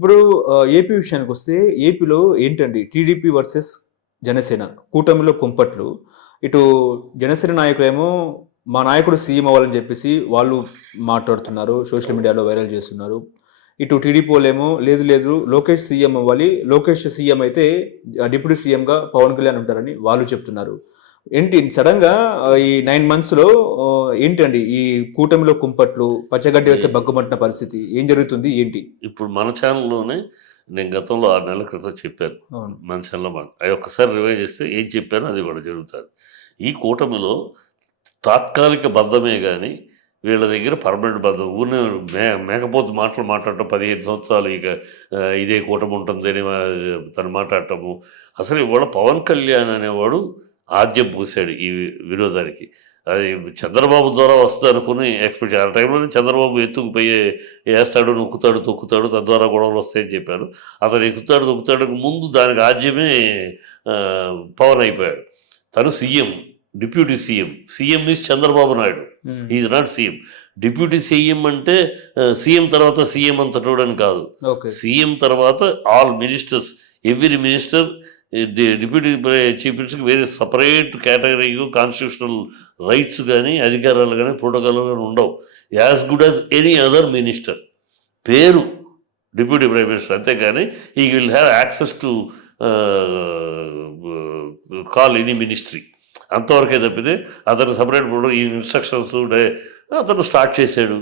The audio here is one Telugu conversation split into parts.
ఇప్పుడు ఏపీ విషయానికొస్తే ఏపీలో ఏంటండి టీడీపీ వర్సెస్ జనసేన కూటమిలో కుంపట్లు. ఇటు జనసేన నాయకులేమో మా నాయకుడు సీఎం అవ్వాలని చెప్పేసి వాళ్ళు మాట్లాడుతున్నారు. సోషల్ మీడియాలో వైరల్ చేస్తున్నారు. ఇటు టీడీపీ వాళ్ళేమో లేదు లేదు లోకేష్ సీఎం అవ్వాలి. లోకేష్ సీఎం అయితే డిప్యూటీ సీఎంగా పవన్ కళ్యాణ్ ఉంటారని వాళ్ళు చెప్తున్నారు. ఏంటి సడెన్‌గా ఈ 9 మంత్స్‌లో ఏంటండి ఈ కూటమిలో కుంపట్లు, పచ్చగడ్డి వేస్తే బగ్గుమంటున్న పరిస్థితి ఏం జరుగుతుంది? ఏంటి? ఇప్పుడు మన ఛానల్‌లోనే నేను గతంలో 6 నెలల క్రితం చెప్పాను. అవును. మన ఛానల్‌లో అయి ఒక్కసారి రివైజ్ చేస్తే ఏం చెప్పానో అది కూడా జరుగుతాది. ఈ కూటమిలో తాత్కాలిక బంధమే గాని, వీళ్ళ దగ్గర పర్మనెంట్ బంధం ఊరినే మేకపోతు మాటలు మాట్లాడటం 15 సంవత్సరాలు ఇక ఇదే కూటమి ఉంటుందని తను మాట్లాడటము. అసలు ఇవాళ పవన్ కళ్యాణ్ అనేవాడు ఆద్యం పూసాడు ఈ విరోధానికి. అది చంద్రబాబు ద్వారా వస్తదనుకుని ఎక్స్‌పెక్ట్ ఆ టైంలోనే చంద్రబాబు ఎత్తుకుపోయి ఏస్తాడు, నొక్కుతాడు, తొక్కుతాడు, తద్వారా గొడవలు వస్తాయని చెప్పాను. అతను ఎక్కుతాడు, తొక్కుతాడకు ముందు దానికి ఆద్యమే పవన్ అయిపోయాడు. తను CM, deputy CM. CM is Chandrababu Naidu. Hmm. Is not CM. Deputy CM అంటే సీఎం తర్వాత సీఎం అంతటోడని కాదు. ఓకే. సీఎం తర్వాత all ministers, every minister deputy chief మినిస్టర్కి వేరే సపరేట్ కేటగిరీ కాన్స్టిట్యూషనల్ రైట్స్ కానీ అధికారాలు కానీ ప్రోటోకాల్ కానీ ఉండవు. As good as any other minister. పేరు డిప్యూటీ ప్రైమ్ మినిస్టర్, అంతేగాని ఈ will have access to call any ministry అంతవరకే తప్పితే అతను సపరేట్ ఈ ఇన్స్ట్రక్షన్స్ అతను స్టార్ట్ చేశాడు.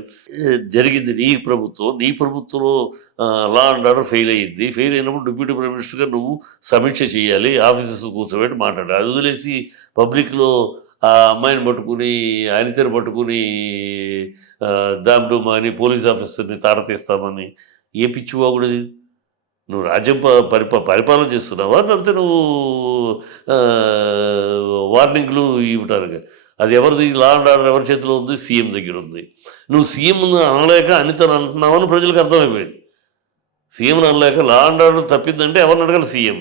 జరిగింది నీ ప్రభుత్వం. నీ ప్రభుత్వంలో లా అండ్ ఆర్డర్ ఫెయిల్ అయ్యింది. ఫెయిల్ అయినప్పుడు డిప్యూటీ ప్రైమ్ మినిస్టర్గా నువ్వు సమీక్ష చేయాలి, ఆఫీసర్స్ కూర్చోబెట్టి మాట్లాడాలి. అది వదిలేసి పబ్లిక్లో ఆ అమ్మాయిని పట్టుకుని అనితని పట్టుకుని దాండుమా అని పోలీస్ ఆఫీసర్ని తాడతీస్తామని ఏ పిచ్చివాగుడది? నువ్వు రాజ్యం పరిపాలన చేస్తున్నావా, లేకపోతే నువ్వు వార్నింగ్లు ఇవ్వటానికి? అది ఎవరిది? లా అండ్ ఆర్డర్ ఎవరి చేతిలో ఉంది? సీఎం దగ్గర ఉంది. నువ్వు సీఎం అనలేక అనితను అంటున్నావని ప్రజలకు అర్థమైపోయింది. సీఎంని అనలేక లా అండ్ ఆర్డర్ తప్పిందంటే ఎవరిని అడగాలి? సీఎం.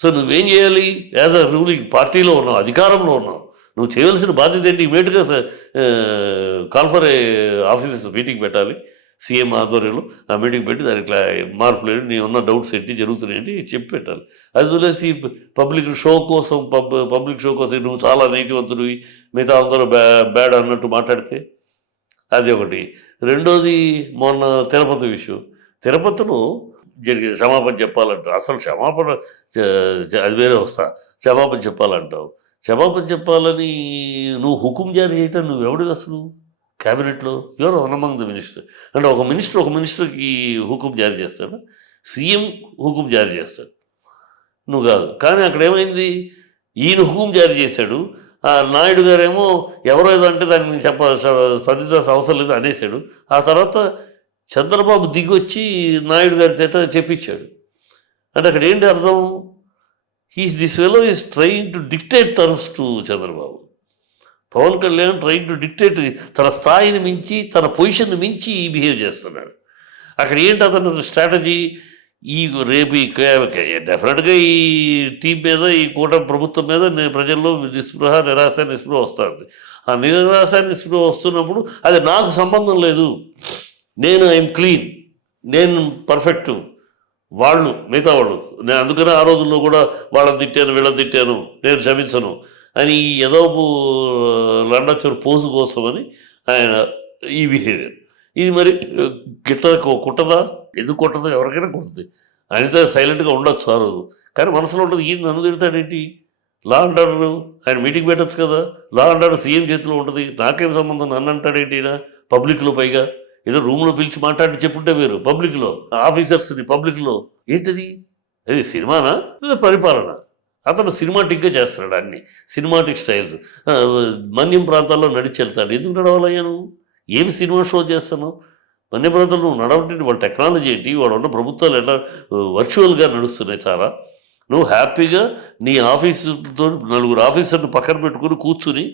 సో నువ్వేం చేయాలి? యాజ్ అ రూలింగ్ పార్టీలో ఉన్నావు, అధికారంలో ఉన్నావు. నువ్వు చేయవలసిన బాధ్యత ఏంటి? ఇమీడియట్గా కాల్ ఫర్ ఆఫీసర్స్ మీటింగ్ పెట్టాలి. సీఎం ఆధ్వర్యంలో ఆ మీటింగ్ పెట్టి దానికి మార్పులు ఏంటి, నీ ఉన్న డౌట్స్ ఏంటి, జరుగుతున్నాయండి చెప్పి పెట్టాలి. అది వదిలేసి పబ్లిక్ షో కోసం నువ్వు చాలా నీతివంతుడివి, మిగతా అందరూ బ్యాడ్ అన్నట్టు మాట్లాడితే అది ఒకటి. రెండోది మొన్న తిరుపతి విషయం. తిరుపతిలో జరిగింది క్షమాపణ చెప్పాలంటావు. అసలు క్షమాపణ అది వేరే వస్తా. క్షమాపణ చెప్పాలంటావు. క్షమాపణ చెప్పాలని నువ్వు హుకుం జారీ చేయటం నువ్వెవడివి అసలు? క్యాబినెట్లో your one among the minister. అంటే ఒక మినిస్టర్కి హుకుం జారీ చేస్తాడు, సీఎం హుకుం జారీ చేస్తాడు, నువ్వు కాదు. కానీ అక్కడ ఏమైంది? ఈయన హుకుం జారీ చేశాడు, ఆ నాయుడు గారేమో ఎవరో ఏదో అంటే దాన్ని స్పందించాల్సిన అవసరం లేదు అనేసాడు. ఆ తర్వాత చంద్రబాబు దిగొచ్చి నాయుడు గారి చేత చెప్పించాడు. అంటే అక్కడ ఏంటి అర్థం? This fellow is trying to dictate terms to Chandrababu. Pavan Kalyan trying to dictate, తన స్థాయిని మించి, తన పొజిషన్ మించి బిహేవ్ చేస్తున్నాడు. అక్కడ ఏంటి అతను స్ట్రాటజీ? ఈ రేపు డెఫినెట్గా ఈ టీం మీద, ఈ కూటమి ప్రభుత్వం మీద ప్రజల్లో నిరాశ నిస్పృహ వస్తుంది. ఆ నిరాశ నిస్పృహ వస్తున్నప్పుడు అది నాకు సంబంధం లేదు, నేను ఐఎమ్ క్లీన్, నేను పర్ఫెక్టు, వాళ్ళు మిగతా వాళ్ళు, నేను అందుకనే ఆ రోజుల్లో కూడా వాళ్ళని తిట్టాను, వీళ్ళని తిట్టాను, నేను క్షమించను అని ఏదో లండచూరు పోజు కోసమని ఆయన ఈ బిహేవియర్. ఇది మరి కుట్టదా? ఎందుకు కుట్టదో? ఎవరికైనా కుడుతుంది. ఆయనతో సైలెంట్గా ఉండొచ్చు ఆ రోజు, కానీ మనసులో ఉంటుంది ఈయన నన్ను తిడతాడేంటి? లా అండ్ ఆర్డర్ ఆయన మీటింగ్ పెట్టచ్చు కదా, లా అండ్ ఆర్డర్ సీఎం చేతిలో ఉంటుంది, నాకేం సంబంధం, నన్ను అంటాడేంటి ఈయన పబ్లిక్లో? పైగా ఏదో రూమ్లో పిలిచి మాట్లాడి చెప్పుంటే వేరు, పబ్లిక్లో ఆఫీసర్స్ని పబ్లిక్లో ఏంటిది? అది సినిమానా లేదా పరిపాలన? అతను సినిమాటిక్గా చేస్తున్నాడు అన్ని సినిమాటిక్ స్టైల్స్. మన్యం ప్రాంతాల్లో నడిచి వెళ్తాడు. ఎందుకు నడవాలయ్యా నువ్వు? ఏమి సినిమా షో చేస్తున్నావు? మన్య ప్రాంతాల్లో నువ్వు నడవటండి. వాళ్ళ టెక్నాలజీ ఏంటి, వాళ్ళు ఉన్న ప్రభుత్వాలు ఎట్లా వర్చువల్గా నడుస్తున్నాయి చాలా. నువ్వు హ్యాపీగా నీ ఆఫీసుతో నలుగురు ఆఫీసర్ని పక్కన పెట్టుకుని కూర్చుని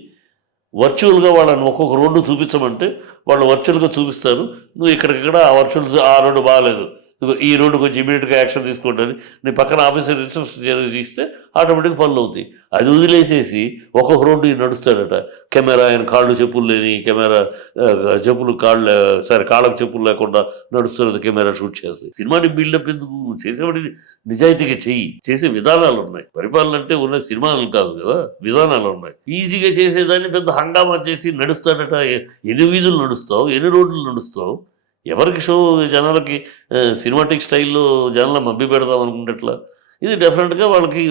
వర్చువల్గా వాళ్ళని ఒక్కొక్క రోడ్డు చూపించమంటే వాళ్ళు వర్చువల్గా చూపిస్తారు. నువ్వు ఇక్కడికక్కడ ఆ వర్చువల్ ఆ రోడ్డు బాగాలేదు, ఇదిగో ఈ రోడ్డు కొంచెం ఇమీడియట్గా యాక్షన్ తీసుకోండి నీ పక్కన ఆఫీసర్ ఇన్స్ట్రక్షన్ ఇస్తే ఆటోమేటిక్ పనులు అవుతాయి. అది వదిలేసేసి ఒక్కొక్క రోడ్డు ఈయన నడుస్తాడట, కెమెరా ఆయన కాళ్ళు చెప్పులు లేని కెమెరా, చెప్పులు కాళ్ళకు చెప్పులు లేకుండా నడుస్తున్నది కెమెరా షూట్ చేస్తాయి. సినిమాని బిల్డప్ ఎందుకు? చేసేవాడిని నిజాయితీగా చెయ్యి. చేసే విధానాలు ఉన్నాయి. పరిపాలన అంటే ఉన్న సినిమాలు కాదు కదా, విధానాలు ఉన్నాయి. ఈజీగా చేసేదాన్ని పెద్ద హంగామా చేసి నడుస్తాడట. ఎన్ని వీధులు నడుస్తావు, ఎన్ని రోడ్లు నడుస్తావు? ఎవరికి షో జనాలకి సినిమాటిక్ స్టైల్లో జనాల మభ్య పెడదాం అనుకుంటట్లా. ఇది డెఫినెట్గా వాళ్ళకి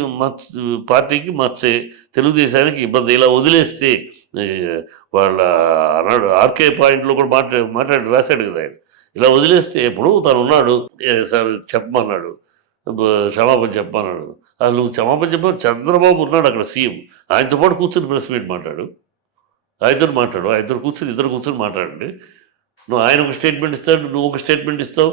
పార్టీకి మచ్చే, తెలుగుదేశానికి ఇబ్బంది. ఇలా వదిలేస్తే వాళ్ళ అన్నాడు ఆర్కే పాయింట్లో కూడా రాశాడు కదా ఆయన. ఇలా వదిలేస్తే ఎప్పుడు తను ఉన్నాడు సార్ చెప్పమన్నాడు, క్షమాపణ చెప్పమన్నాడు. అసలు నువ్వు క్షమాపణ చెప్ప చంద్రబాబు ఉన్నాడు అక్కడ సీఎం, ఆయనతో పాటు కూర్చొని ప్రెస్ మీట్ మాట్లాడు, ఆయనతో కూర్చొని ఇద్దరు కూర్చొని మాట్లాడండి. నువ్వు ఆయన ఒక స్టేట్మెంట్ ఇస్తాడు, నువ్వు ఒక స్టేట్మెంట్ ఇస్తావు.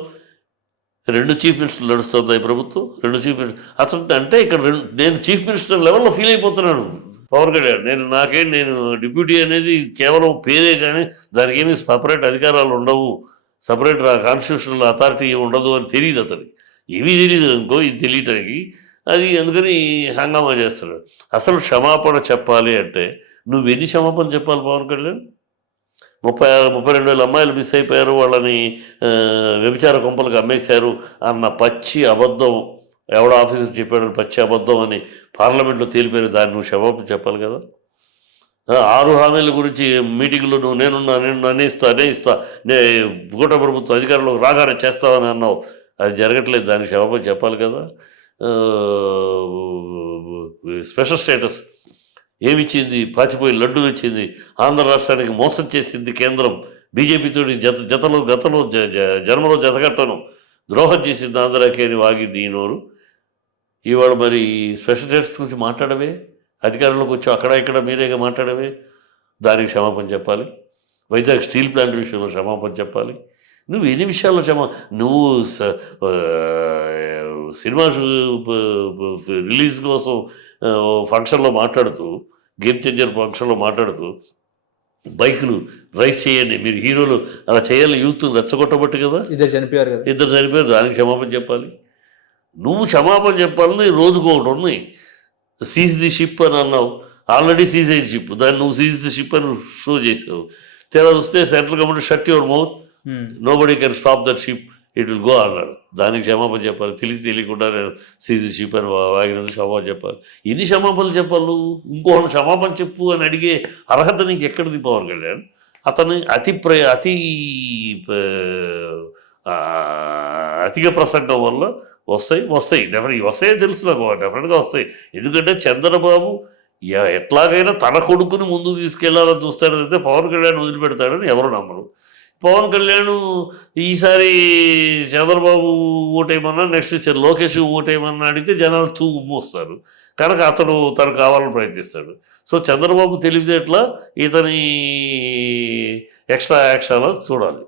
2 చీఫ్ మినిస్టర్లు నడుస్తుంది ఈ ప్రభుత్వం. 2 చీఫ్ మినిస్టర్ అసలు అంటే ఇక్కడ నేను చీఫ్ మినిస్టర్ లెవెల్లో ఫీల్ అయిపోతున్నాను పవన్ కళ్యాణ్. నేను డిప్యూటీ అనేది కేవలం పేరే, కానీ దానికి ఏమి సపరేట్ అధికారాలు ఉండవు, సపరేట్ కాన్స్టిట్యూషనల్ అథారిటీ ఉండదు అని తెలియదు అతనికి. ఏమీ తెలియదు అనుకో, ఇది తెలియటానికి. అది అందుకని హంగామా చేస్తాడు. అసలు క్షమాపణ చెప్పాలి అంటే నువ్వు ఎన్ని క్షమాపణ చెప్పాలి పవన్ కళ్యాణ్? 32,000 అమ్మాయిలు మిస్ అయిపోయారు, వాళ్ళని వ్యభిచార కొంపలకు అమ్మేశారు అన్న పచ్చి అబద్ధం ఎవడో ఆఫీసర్ చెప్పాడు, పచ్చి అబద్ధం అని పార్లమెంట్లో తేలిపోయిన దాన్ని నువ్వు క్షమాపణ చెప్పాలి కదా. 6 హామీల గురించి మీటింగ్లో నువ్వు నేను ఇస్తా కూట ప్రభుత్వం అధికారంలోకి రాగానే చేస్తావని అన్నావు, అది జరగట్లేదు, దానికి క్షమాపణ చెప్పాలి కదా. Special status ఏమిచ్చింది? పాచిపోయి లడ్డూలు ఇచ్చింది. ఆంధ్ర రాష్ట్రానికి మోసం చేసింది కేంద్రం. బీజేపీతో గతంలో జన్మలో జతగట్టను ద్రోహం చేసింది ఆంధ్రాకి అని వాగింది ఈ నోరు. ఇవాళ మరి స్పెషల్ స్టేటస్ గురించి మాట్లాడవే, అధికారంలోకి వచ్చి అక్కడ ఇక్కడ మీరేగా మాట్లాడవే, దానికి క్షమాపణ చెప్పాలి. వైజాగ్ స్టీల్ ప్లాంట్ విషయంలో క్షమాపణ చెప్పాలి. నువ్వు ఎన్ని విషయాల్లో నువ్వు సినిమా రిలీజ్ కోసం ఫంక్షన్లో మాట్లాడుతూ, గేమ్ చేంజర్ ఫంక్షన్లో మాట్లాడుతూ బైకులు రైస్ చేయండి, మీరు హీరోలు అలా చేయాలి, యూత్ రెచ్చగొట్టబట్టి కదా ఇద్దరు చనిపోయారు, దానికి క్షమాపణ చెప్పాలి. నువ్వు క్షమాపణ చెప్పాలని రోజుకు ఒకటి ఉంది. సీజ్ ది షిప్ అని అన్నావు, ఆల్రెడీ సీజ్ అయిన షిప్, దాన్ని నువ్వు సీజ్ ది షిప్ అని షో చేసావు. తెరా వస్తే central government shut your mouth, nobody can stop that ship, it will go అన్నాడు. దానికి క్షమాపణ చెప్పాలి. తెలియకుండా నేను సీజ్ ది షిప్ అని వాగినందుకు క్షమాపణ చెప్పాలి. ఎన్ని క్షమాపణలు చెప్పాలి నువ్వు? ఇంకోటి క్షమాపణ చెప్పు అని అడిగే అర్హత నీకు ఎక్కడిది పవన్ కళ్యాణ్? అతను అతిగా ప్రసంగం వల్ల వస్తాయి డెఫినెట్ వస్తాయి, తెలుసు నాకు, డెఫినెట్గా వస్తాయి. ఎందుకంటే చంద్రబాబు ఎట్లాగైనా తన కొడుకుని ముందుకు తీసుకెళ్లాలని చూస్తాడైతే పవన్ కళ్యాణ్ వదిలిపెడతాడని ఎవరు నమ్మరు. పవన్ కళ్యాణ్ ఈసారి చంద్రబాబు ఓటేయమన్నా, నెక్స్ట్ లోకేష్ ఓటేయమన్నా అడిగితే జనాలు మూస్తారు కనుక అతను తను కావాలని ప్రయత్నిస్తాడు. సో చంద్రబాబు తెలివితేటల ఇతని ఎక్స్ట్రా యాక్షన్ చూడాలి.